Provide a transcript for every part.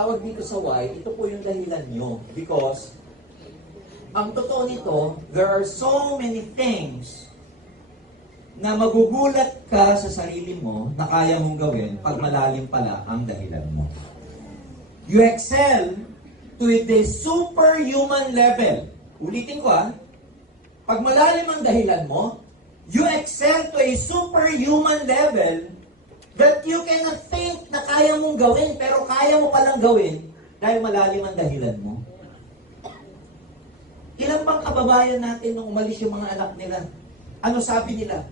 tawag dito sa why, ito po yung dahilan nyo. Because, ang totoo nito, there are so many things na magugulat ka sa sarili mo na kaya mong gawin pag malalim pala ang dahilan mo. You excel to the superhuman level. Ulitin ko pag malalim ang dahilan mo, you excel to a superhuman level that you cannot think na kaya mong gawin, pero kaya mo palang gawin dahil malalim ang dahilan mo. Ilan bang kababayan natin nung umalis yung mga anak nila? Ano sabi nila?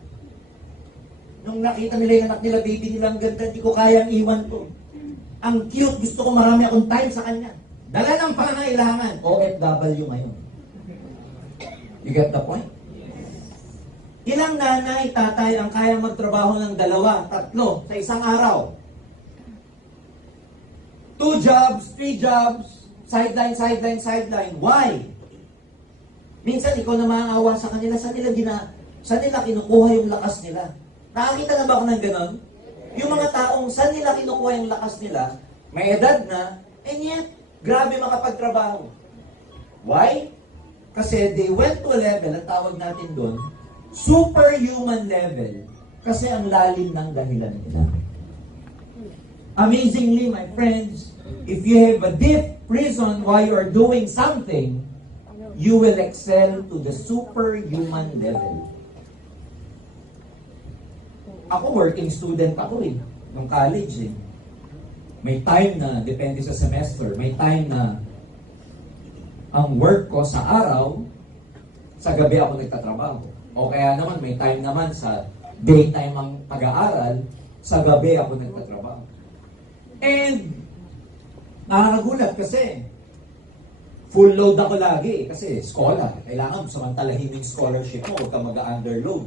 Nung nakita nila yung anak nila, baby nila, ang ganda, hindi ko kayang iwan to. Ang cute, gusto ko marami akong time sa kanya. Dala ng pangangailangan, OFW ngayon. You get the point? Ilang nanay, tatay ang kaya magtrabaho ng 2, 3 sa isang araw? 2 jobs, 3 jobs, sideline, sideline, sideline. Why? Minsan ikaw na maaawa sa kanila, saan nila kinukuha yung lakas nila? Nakakita na ba ako ng ganon? Yung mga taong saan nila kinukuha yung lakas nila, may edad na, and yet, grabe makapagtrabaho. Why? Kasi they went to a level, ang tawag natin doon, superhuman level, kasi ang lalim ng dahilan nila. Amazingly, my friends, if you have a deep reason why you are doing something, you will excel to the superhuman level. Ako, working student ako nung college May time na, depende sa semester, may time na ang work ko sa araw, sa gabi ako nagtatrabaho. O kaya naman, may time naman sa daytime ang pag-aaral, sa gabi ako nagtatrabaho. And, nakakagulat kasi, full load ako lagi kasi scholar. Kailangan samantalahin yung scholarship mo, huwag ka mag-underload.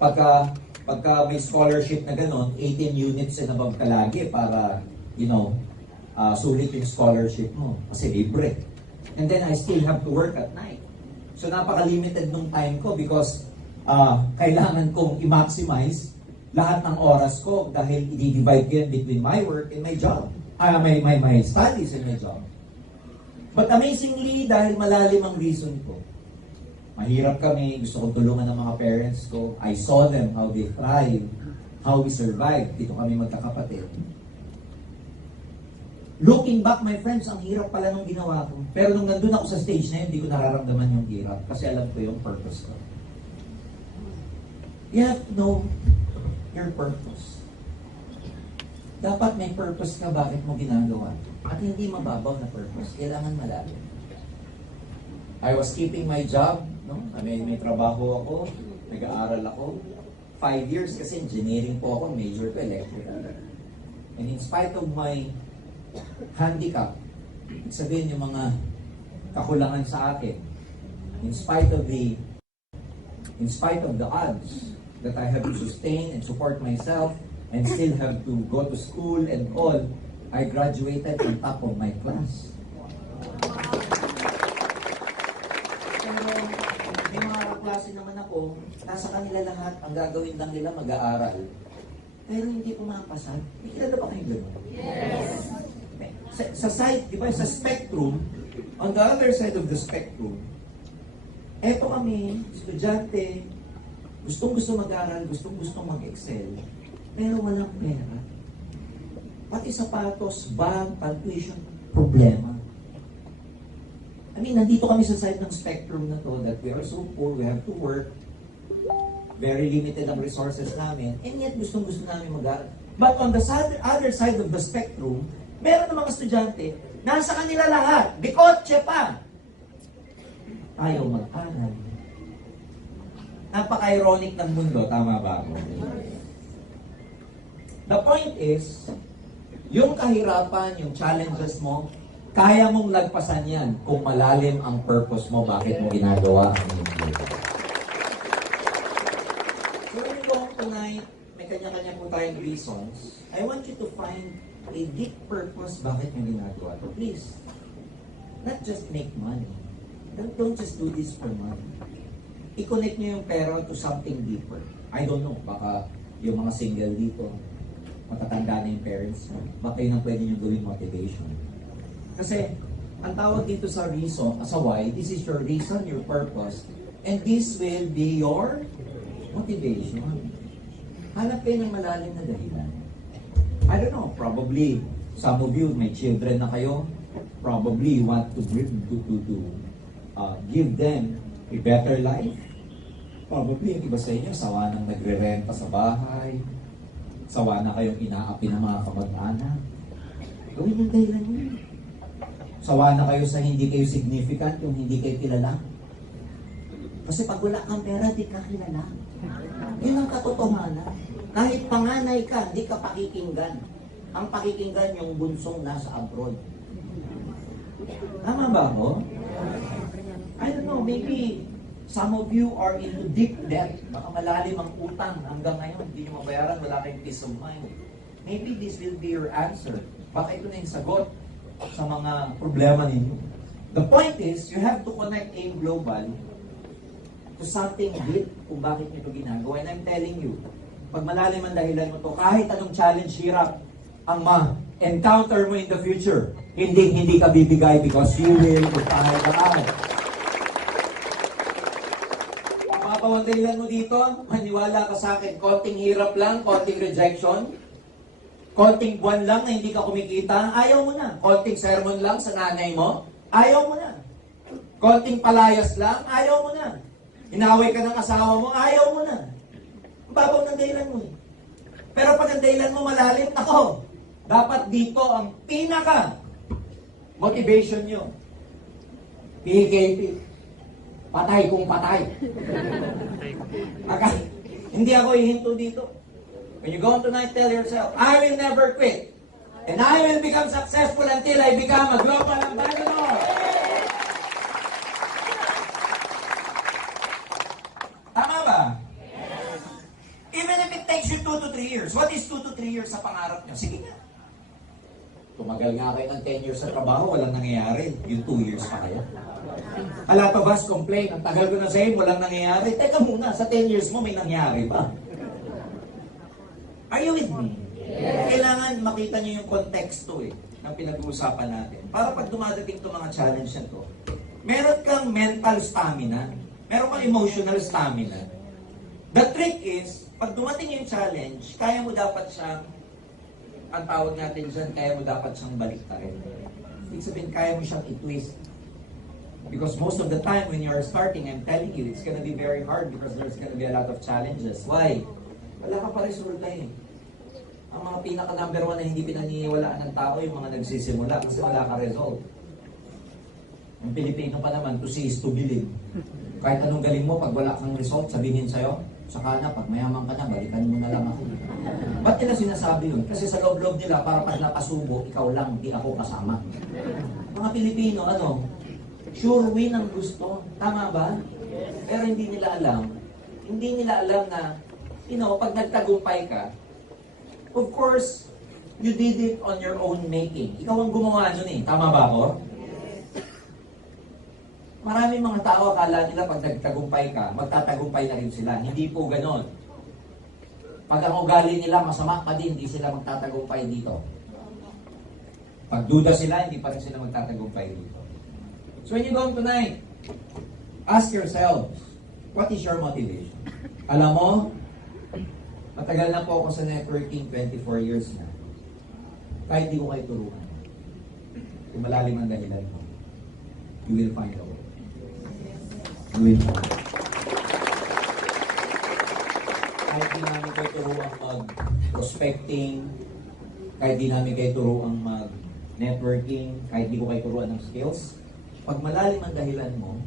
Pagka may scholarship na gano'n, 18 units and above ka lagi para, sulit yung scholarship mo. Kasi libre. And then I still have to work at night. So napaka-limited nung time ko because kailangan kong i-maximize lahat ng oras ko dahil i-divide ko yan between my work and my job. My studies and my job. But amazingly, dahil malalim ang reason ko, mahirap kami, gusto kong tulungan ng mga parents ko. I saw them, how they thrive, how we survive. Dito kami magkakapatid. Looking back, my friends, ang hirap pala nung ginawa ko. Pero nung nandun ako sa stage na yun, hindi ko nararamdaman yung hirap. Kasi alam ko yung purpose ko. You have to know your purpose. Dapat may purpose ka bakit mo ginagawa. At hindi mababaw na purpose. Kailangan malalim. I was keeping my job, may trabaho ako, nag-aaral ako. 5 years kasi engineering po ako, major ko electrical. And in spite of my handicap, sabihin yung mga kakulangan sa akin, in spite of the odds that I have to sustain and support myself and still have to go to school and all, I graduated on top of my class. May mga kaklase naman ako, nasa kanila lahat, ang gagawin lang nila mag-aaral. Pero hindi pumapasa. May kilala ba kayo gano'n? Yes! Sa side, di ba, sa spectrum, on the other side of the spectrum, eto kami, estudyante, gustong-gusto mag-aral, gustong-gusto mag-excel, pero walang pera. Pati sapatos, bag, tuition, problema. Nandito kami sa side ng spectrum na to that we are so poor, we have to work, very limited ang resources namin, and yet gustong-gusto namin mag-aral. But on the other side of the spectrum, meron ng mga estudyante, nasa kanila lahat, bikotse pa. Ayaw mag-aral. Napaka-ironic ng mundo, tama ba ako? The point is, yung kahirapan, yung challenges mo, kaya mong lagpasan yan kung malalim ang purpose mo, bakit mo ginagawa ang hindi. So when you go home tonight, may kanya-kanya po tayong reasons. I want you to find a deep purpose bakit mo ginagawa to. Please, not just make money. Don't just do this for money. I-connect nyo yung pera to something deeper. I don't know, baka yung mga single dito, matatanda na yung parents mo. Baka yun ang pwede nyo gawing motivation. Kasi, ang tawag dito sa reason, sa why, this is your reason, your purpose, and this will be your motivation. Hanap kayo ng malalim na dahilan. I don't know, probably, some of you, may children na kayo, probably you want to give them a better life. Probably, yung iba sa inyo, sawa nang nagre-renta sa bahay, sawa na kayong inaapi ng mga kamag-anak. Gawin yung dahilan nyo. Sawa na kayo sa hindi kayo significant, yung hindi kayo kilala. Kasi pag wala kang pera, di ka kilala. Yun ang katotohanan. Kahit panganay ka, di ka pakikinggan. Ang pakikinggan yung bunsong nasa abroad. Tama ba ako? I don't know, maybe some of you are into deep debt. Baka malalim ang utang hanggang ngayon. Hindi nyo mabayaran, wala kayong peace of mind. Maybe this will be your answer. Baka ito na yung sagot sa mga problema ninyo. The point is, you have to connect AIM Global to something deep kung bakit nyo ito ginagawa. And I'm telling you, pag malalim ang dahilan mo to, kahit anong challenge, hirap ang ma-encounter mo in the future, hindi ka bibigay because you will pagpahay ka out. Mapapawang dahilan mo dito, maniwala ka sa akin, konting hirap lang, konting rejection, konting buwan lang na hindi ka kumikita, ayaw mo na. Konting sermon lang sa nanay mo, ayaw mo na. Konting palayas lang, ayaw mo na. Inaway ka ng asawa mo, ayaw mo na. Ang babaw ng dahilan mo. Pero pag ang dahilan mo malalim, nako, dapat dito ang pinaka motivation nyo. PKP. Patay kung patay. Hindi ako ihinto dito. When you go on tonight, tell yourself, I will never quit. And I will become successful until I become a global ambassador. Tama ba? Even if it takes you 2 to 3 years. What is 2 to 3 years sa pangarap nyo? Sige nga. Tumagal nga kayo ng 10 years sa trabaho, walang nangyayari. Yung 2 years pa kayo. A lot of us complain, ang tagal ko na sa'yo, walang nangyayari. Teka muna, sa 10 years mo may nangyari pa. Are you with me? Yes. Kailangan makita niyo yung konteksto ng pinag-uusapan natin. Para pag dumadating itong mga challenge na to, meron kang mental stamina, meron kang emotional stamina. The trick is, pag dumating yung challenge, kaya mo dapat siyang, ang tawag natin dyan, kaya mo dapat siyang baliktarin. Ibig sabihin, kaya mo siyang i-twist. Because most of the time when you are starting, I'm telling you, it's gonna be very hard because there's gonna be a lot of challenges. Why? Wala ka pa resulta eh. Ang mga pinaka-number 1 na hindi pinaniniwalaan ng tao, yung mga nagsisimula kasi wala ka result. Ang Pilipino pa naman, to see is to believe. Kahit anong galing mo, pag wala kang result, sabihin sa'yo, saka na, pag mayaman ka na, balikan mo na lang ako. Ba't nila sinasabi yun? Kasi sa loob-loob nila, para pag napasubo, ikaw lang, di ako kasama. Mga Pilipino, sure win ang gusto. Tama ba? Pero hindi nila alam na, pag nagtagumpay ka, of course, you did it on your own making. Ikaw ang gumawa nun eh. Tama ba ako? Maraming mga tao akala nila pag nagtagumpay ka, magtatagumpay na rin sila. Hindi po ganon. Pag ang ugali nila masama pa din, hindi sila magtatagumpay dito. Pag duda sila, hindi pa rin sila magtatagumpay dito. So when you go home tonight, ask yourself, what is your motivation? Alam mo, matagal na po ako sa networking, 24 years na. Kahit di ko kayo turuan. Kung malalim ang dahilan mo, you will find a way. You will find a way. Kahit di namin kayo turuan mag-prospecting, kahit di namin kayo turuan mag-networking, kahit di ko kayo turuan ng skills, pag malalim ang dahilan mo,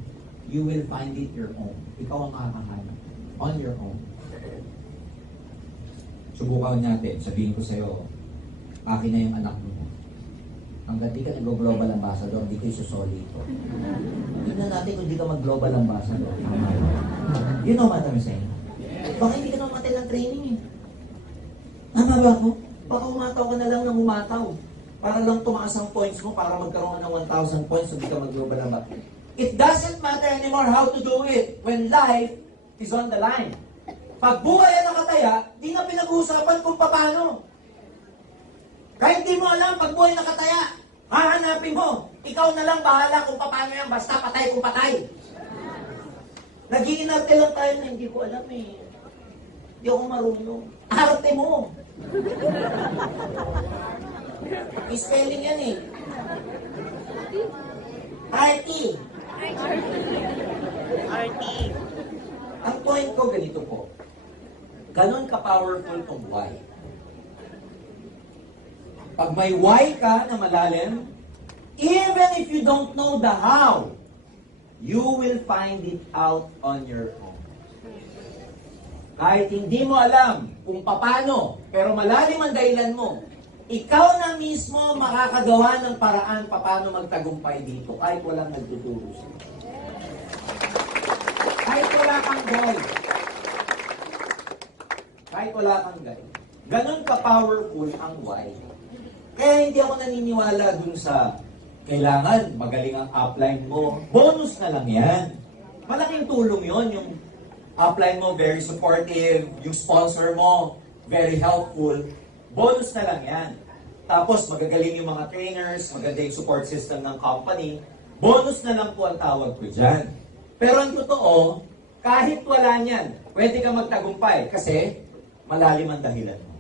you will find it your own. Ikaw ang makakahanap. On your own. Subukan natin, sabihin ko sa'yo, akin na yung anak mo. Hanggang di ka nag-global ambassador, di kayo susoli ito. Tignan natin kung di ka mag-global ambassador. You know what I'm saying? Baka hindi ka naman ng training eh. Tama ba ako? Baka umataw ka na lang ng umataw. Para lang tumaas ang points mo para magkaroon ka ng 1,000 points so di ka mag-global ambassador. It doesn't matter anymore how to do it when life is on the line. Pag buhay ang nakataya, di na pinag-uusapan kung paano. Kahit di mo alam, pag buhay nakataya, hahanapin Hanapin mo. Ikaw na lang bahala kung paano yan. Basta patay kung patay. Nag-iinarte lang tayo na hindi ko alam eh. Hindi ako marunong. Arte mo. Spelling yan eh. RT. RT. Ang point ko ganito po. Ganon ka-powerful tong why. Pag may why ka na malalim, even if you don't know the how, you will find it out on your own. Kahit hindi mo alam kung paano, pero malalim ang dahilan mo, ikaw na mismo makakagawa ng paraan paano magtagumpay dito kahit walang nagtuturo sa'yo. Kahit wala kang guide. Kahit wala kang guide. Ganon ka-powerful ang why. Kaya hindi ako naniniwala dun sa kailangan magaling ang upline mo. Bonus na lang yan. Malaking tulong yon yung upline mo, very supportive. Yung sponsor mo, very helpful. Bonus na lang yan. Tapos magagaling yung mga trainers, maganda yung support system ng company. Bonus na lang po ang tawag ko dyan. Pero ang totoo, kahit wala niyan, pwede ka magtagumpay kasi malalim ang dahilan mo.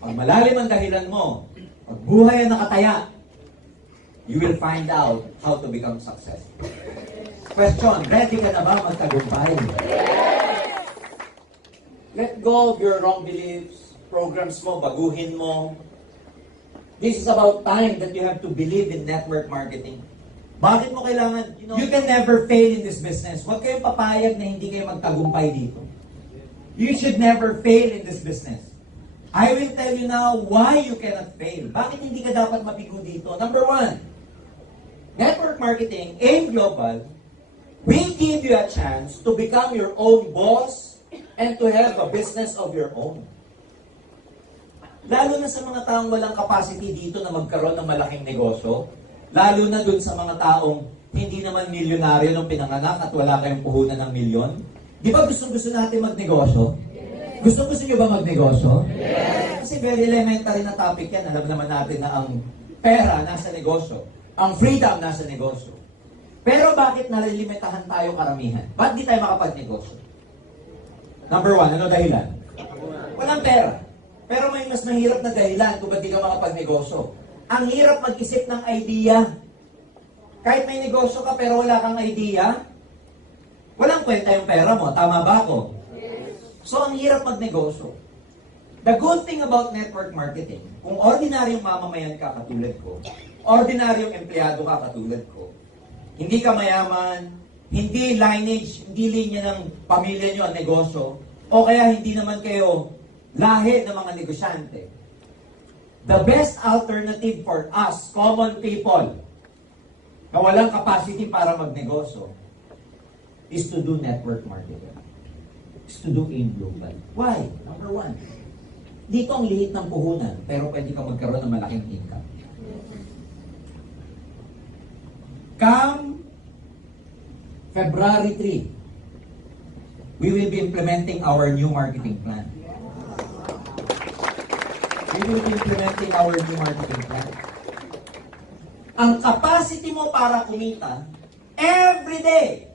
Pag malalim ang dahilan mo, pag buhay ang nakataya, you will find out how to become successful. Question, ready ka na ba magtagumpay? Let go of your wrong beliefs, programs mo, baguhin mo. This is about time that you have to believe in network marketing. Bakit mo kailangan? You can never fail in this business. Huwag kayong papayag na hindi kayo magtagumpay dito. You should never fail in this business. I will tell you now why you cannot fail. Bakit hindi ka dapat mapigo dito? Number one, network marketing, AIM Global, we give you a chance to become your own boss and to have a business of your own. Lalo na sa mga taong walang capacity dito na magkaroon ng malaking negosyo, lalo na dun sa mga taong hindi naman milyonaryo nung pinanganak at wala kayong puhunan ng milyon. Di ba gusto natin magnegosyo? Gusto nyo ba magnegosyo? Yes! Kasi very elementary na topic yan. Alam naman natin na ang pera nasa negosyo. Ang freedom nasa negosyo. Pero bakit nalilimitahan tayo karamihan? Ba't di tayo makapagnegosyo? Number one, ano dahilan? Walang pera. Pero may mas mahirap na dahilan kung ba't di ka makapagnegosyo. Ang hirap mag-isip ng idea. Kahit may negosyo ka pero wala kang idea, walang kwenta yung pera mo. Tama ba ako? Yes. So, ang hirap magnegosyo. The good thing about network marketing, kung ordinaryong mamamayan ka katulad ko, ordinaryong empleyado ka katulad ko, hindi ka mayaman, hindi lineage, hindi linya ng pamilya nyo ang negosyo, o kaya hindi naman kayo lahi ng mga negosyante. The best alternative for us, common people, na walang capacity para magnegosyo, is to do network marketing. Is to do AIM Global. Why? Number one, dito ang liit ng puhunan, pero pwede ka magkaroon ng malaking income. Come February 3, we will be implementing our new marketing plan. We will be implementing our new marketing plan. Ang capacity mo para kumita, every day,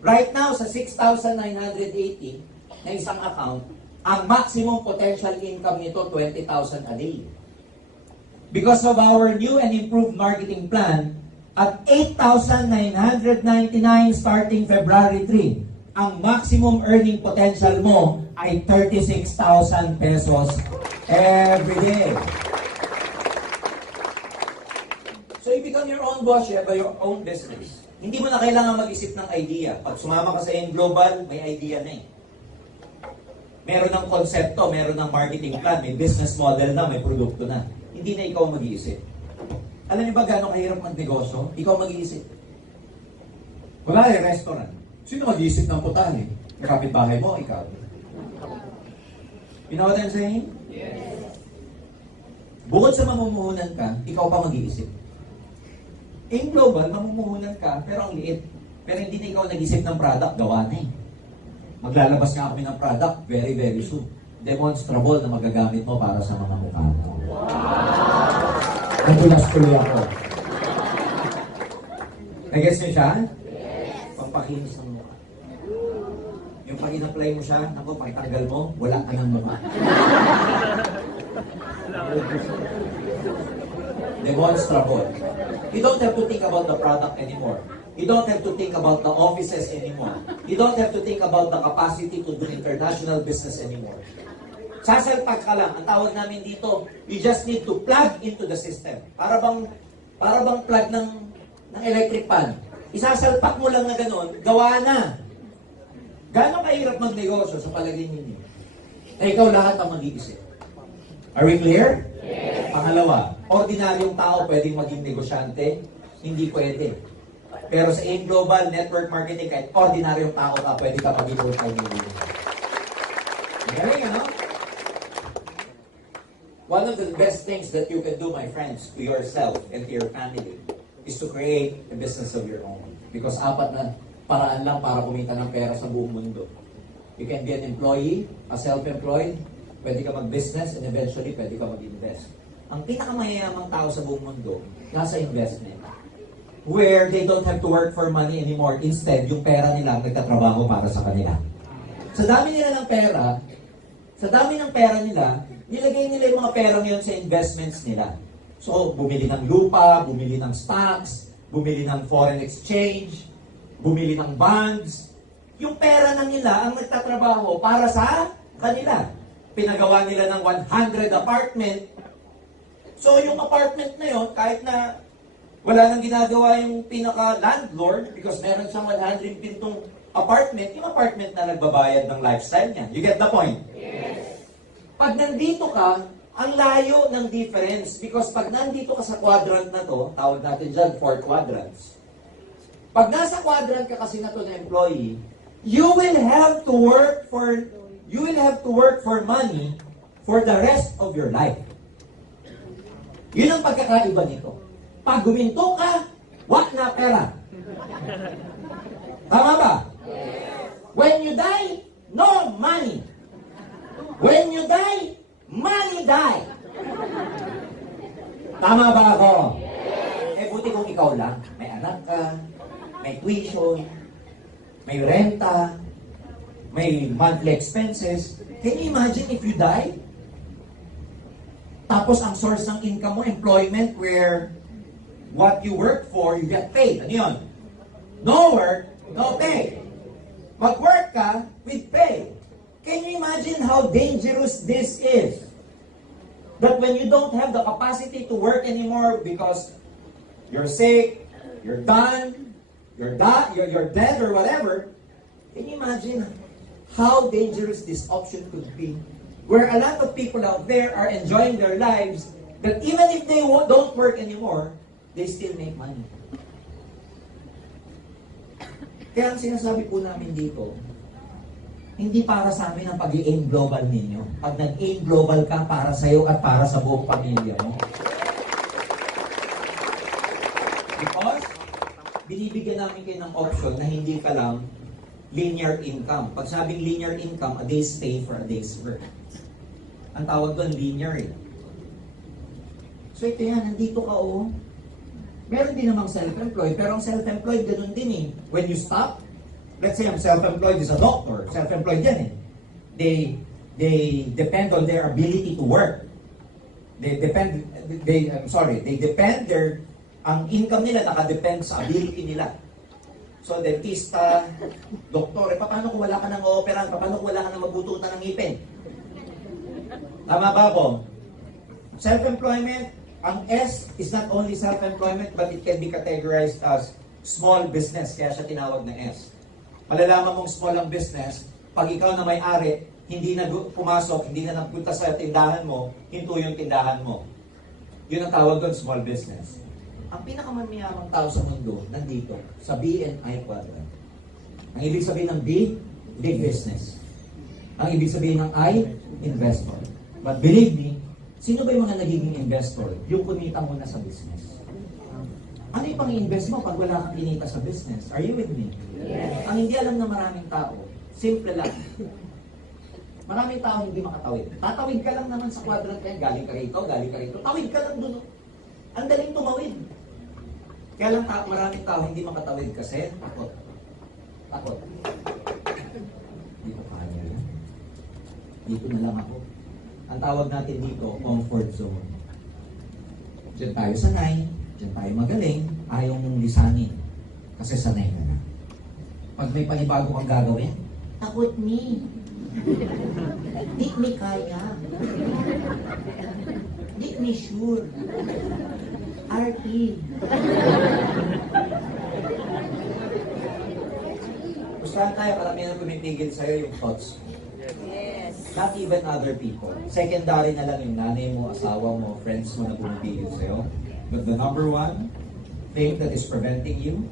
right now sa 6,980 na isang account, ang maximum potential income nito, 20,000 a day. Because of our new and improved marketing plan, at 8,999 starting February 3, ang maximum earning potential mo ay 36,000 pesos every day. So you become your own boss, you have your own business. Hindi mo na kailangan mag-isip ng idea. Pag sumama ka sa AIM Global, may idea na eh. Meron ng konsepto, meron ng marketing plan, may business model na, may produkto na. Hindi na ikaw mag-iisip. Alam niyo ba gano'ng kahirap magnegosyo? Ikaw mag-iisip. Wala restaurant. Sino mag-iisip ng putahe? Yung kapitbahay mo, ikaw. You know what I'm saying? Yes. Bukod sa mamumuhunan ka, ikaw pa mag-iisip. In global, mamumuhunan ka, pero ang liit. Pero hindi na ikaw nag-isip ng product, gawa na eh. Maglalabas nga kami ng product very, very soon. Demonstrable na magagamit mo para sa mga mukha mo. Wow! Nadulas tuloy ako. Nag-gets niyo siya? Pampakinis ng mukha. Yung pag in-apply mo siya, naku, pakitanggal mo, wala ka ng mukha. Demonstrable. You don't have to think about the product anymore. You don't have to think about the offices anymore. You don't have to think about the capacity to do international business anymore. Sasalpak ka lang. Ang tawag namin dito, you just need to plug into the system. Para bang plug ng electric pan. Isasalpak mo lang na gano'n, gawa na. Gano'ng kahirap magnegosyo sa palagay ninyo? Na ikaw lahat ang mag-iisip. Are we clear? Yes. Pangalawa, ordinaryong tao pwedeng maging negosyante? Hindi pwede. Pero sa AIM Global Network Marketing, kahit ordinaryong tao ka, pwede ka maging multi-millionaire. Galing, ano? One of the best things that you can do, my friends, to yourself and to your family is to create a business of your own. Because apat na paraan lang para kumita ng pera sa buong mundo. You can be an employee, a self-employed, pwede ka mag-business, and eventually pwede ka mag-invest. Ang pinakamayayamang tao sa buong mundo, nasa investment. Where they don't have to work for money anymore. Instead, yung pera nila ang nagtatrabaho para sa kanila. Sa dami nila ng pera, nilagay nila yung mga pera ngayon sa investments nila. So, bumili ng lupa, bumili ng stocks, bumili ng foreign exchange, bumili ng bonds. Yung pera na nila ang nagtatrabaho para sa kanila. Pinagawa nila ng 100 apartment. So, yung apartment na yun, kahit na wala nang ginagawa yung pinaka-landlord because meron siyang 100 pintong apartment, yung apartment na nagbabayad ng lifestyle niya. You get the point? Yes. Pag nandito ka, ang layo ng difference because pag nandito ka sa quadrant na to, tawag natin dyan 4 quadrants. Pag nasa quadrant ka kasi na to na employee, you will have to work for money for the rest of your life. Yun ang pagkakaiba nito. Pag guminto ka, wak na pera. Tama ba? When you die, no money. When you die, money die. Tama ba ako? Eh buti kung ikaw lang. May anak ka, may tuition, may renta, may monthly expenses. Can you imagine if you die? Tapos ang source ng income mo, employment where what you work for, you get paid. Ano yun? No work, no pay. Mag-work ka with pay. Can you imagine how dangerous this is? That when you don't have the capacity to work anymore because you're sick, you're done, you're dead or whatever, can you imagine how dangerous this option could be? Where a lot of people out there are enjoying their lives that even if they don't work anymore, they still make money. Kaya ang sinasabi po namin dito, hindi para sa amin ang pag-i-aim global ninyo. Pag nag-aim global ka, para sa iyo at para sa buong pamilya mo. Because, binibigyan namin kayo ng option na hindi ka lang linear income. Pag sabing linear income, a day's pay for a day's work. Ang tawag doon, linear eh. So ito yan, nandito ka oh. Meron din namang self-employed, pero ang self-employed ganun din eh. When you stop, let's say I'm self-employed is a doctor, self-employed yan eh. They depend on their ability to work. Ang income nila nakadepend sa ability nila. So, dentista, doktor, paano kung wala ka nang ooperan? Paano kung wala ka nang mabututan ng ngipin? Tama ba po? Self-employment, ang S is not only self-employment but it can be categorized as small business, kaya siya tinawag na S. Malalaman mong small ang business, pag ikaw na may-ari, hindi na pumasok, hindi na nagpunta sa tindahan mo, hinto yung tindahan mo. Yun ang tawag doon, small business. Ang pinakamayamang tao sa mundo, nandito, sa B and I quadrant. Ang ibig sabihin ng B, big business. Ang ibig sabihin ng I, investor. But believe me, sino ba yung mga nagiging investor? Yung kumita mo na sa business. Ano yung pang-invest mo pag wala kang kinita sa business? Are you with me? Yes. Ang hindi alam ng maraming tao, simple lang. Maraming tao hindi makatawid. Tatawid ka lang naman sa quadrant yan. Galing ka rito, tawid ka lang doon. Ang daling tumawid. Kaya lang maraming tao hindi makatawid kasi takot. Takot. Hindi ko kaya yan. Dito na lang ako. Ang tawag natin dito, comfort zone. Diyan tayo sanay, diyan tayo magaling, ayaw mong lisanin. Kasi sanay ka na. Pag may panibago kang gagawin, takot ni. Di ni kaya. Di ni sure. RP. Gustahan tayo, karamihan na pumipigil sa'yo yung thoughts. Yes. Not even other people. Secondary na lang yung nanay mo, asawa mo, friends mo na pumipigil sa'yo. But the number one thing that is preventing you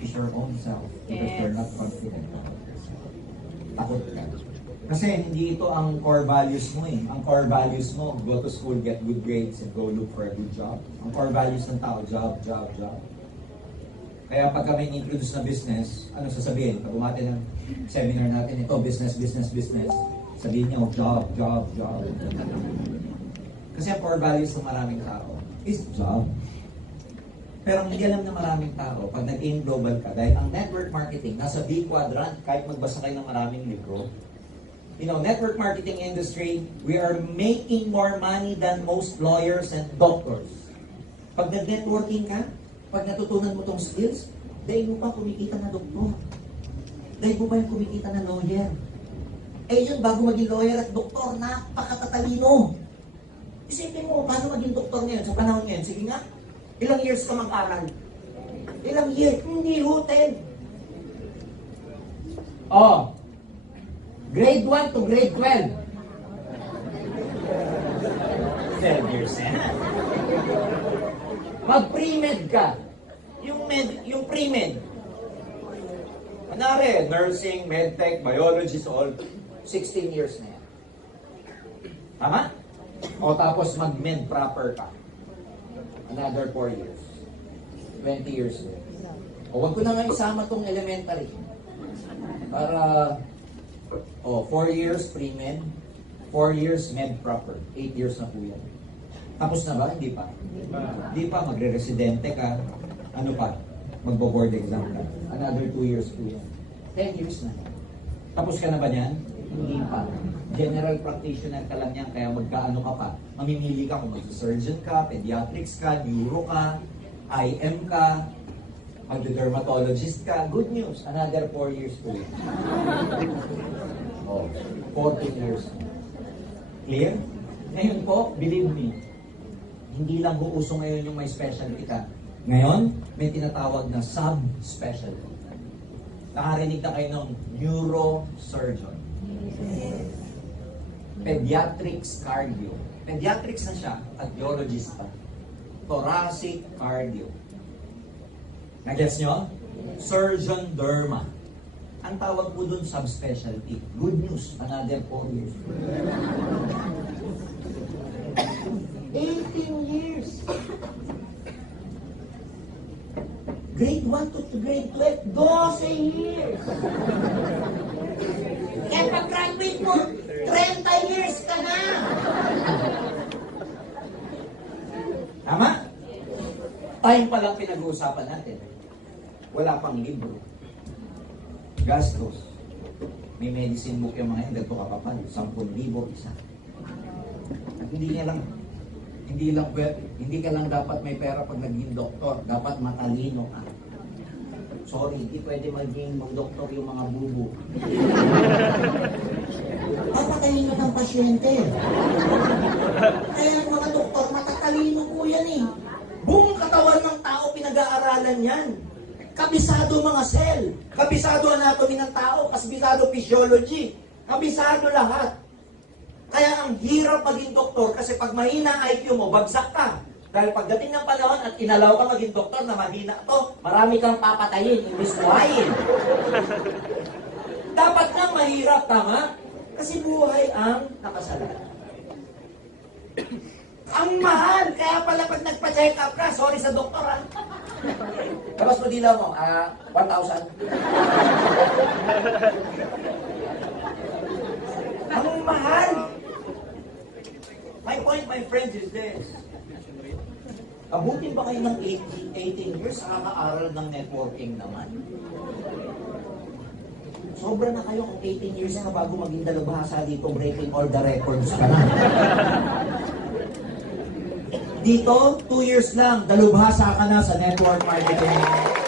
is your own self. Because you're not confident about yourself. Takot ka. Kasi hindi ito ang core values mo eh. Ang core values mo, go to school, get good grades, and go look for a good job. Ang core values ng tao, job, job, job. Kaya pag kami introduce na business, ano sasabihin? Pag umati ng seminar natin, ito, business, business, business. Sabihin niyo, job, job, job. Kasi ang core values ng maraming tao is job. Pero hindi alam ng maraming tao, pag nag-aim global ka, dahil ang network marketing, nasa B quadrant, kahit magbasa kayo ng maraming libro, network marketing industry, we are making more money than most lawyers and doctors. Pag nag-networking ka, pag natutunan mo tong skills, dahil mo pa kumikita na doktor. Dahil mo pa yung kumikita na lawyer. Eh yun, bago maging lawyer at doktor, napakatatalino. Isipin mo, paano maging doktor ngayon sa panahon ngayon? Sige nga, ilang years ka mag-aral? Ilang years? Hindi hotel. Oh, grade 1 to grade 12. 12 years na. Mag-pre-med ka. Yung pre-med. Manari, nursing, medtech, biology, all 16 years na yan. Tama? O tapos mag-med proper ka. Another 4 years. 20 years na. O wag ko na nga isama tong elementary. Para 4 years pre-med, 4 years med proper, 8 years na po yan. Tapos na ba? Hindi pa. Hindi pa, magre-residente ka. Ano pa? Magbo-board exam ka. Another 2 years po yan. 10 years na. Tapos ka na ba yan? Hindi pa. General practitioner ka lang yan, kaya magkaano ka pa. Mamimili ka kung mag-surgeon ka, pediatrics ka, neuro ka, IM ka, mag-dermatologist ka. Good news, another 4 years po yan. 14 years. Clear? Ngayon po, believe me, hindi lang uuso ngayon yung may specialty ka. Ngayon, may tinatawag na sub-specialty. Nakarinig na kayo ng neurosurgeon. Pediatrics cardio. Pediatrics na siya, cardiologist pa. Thoracic cardio. Nagets nyo? Surgeon derma. Ang tawag po dun, subspecialty. Good news, another 4 years. 18 years. Grade 1 to grade 12, 12 years. Kaya pag-graduate mo, 30 years ka na. Tama? Time pa lang pinag-uusapan natin. Wala pang libro. Gastos. May medicine book yung mga hindi, ganito kapapal, 10,000 isa. At hindi ka lang dapat may pera pag naging doktor, dapat matalino ka. Sorry, hindi pwede maging doktor yung mga bubo. Papatalino ng pasyente. Kaya ang mga doktor, matatalino po yan eh. Buong katawan ng tao pinag-aaralan yan. Kabisado mga cell, kabisado anatomy ng tao, kabisado physiology, kabisado lahat. Kaya ang hirap maging doktor kasi pag mahina IQ mo, bagsak ka. Dahil pagdating ng panahon at inalaw ka maging doktor na mahina to, marami kang papatayin, imbis buhayin. Dapat nang mahirap, tama? Kasi buhay ang nakasalalay. Ang mahal! Kaya pala pag nagpa-check up ka, sorry sa doktor ha. Tapos mo dila mo, 1,000. Ang mahal! My point, my friends, is this. Abutin ba kayo ng 18 years sa kakaaral ng networking naman? Sobra na kayo kung 18 years na bago maging dalubhasa dito, breaking all the records ka na. Dito, 2 years lang, dalubhasa ka na sa network marketing.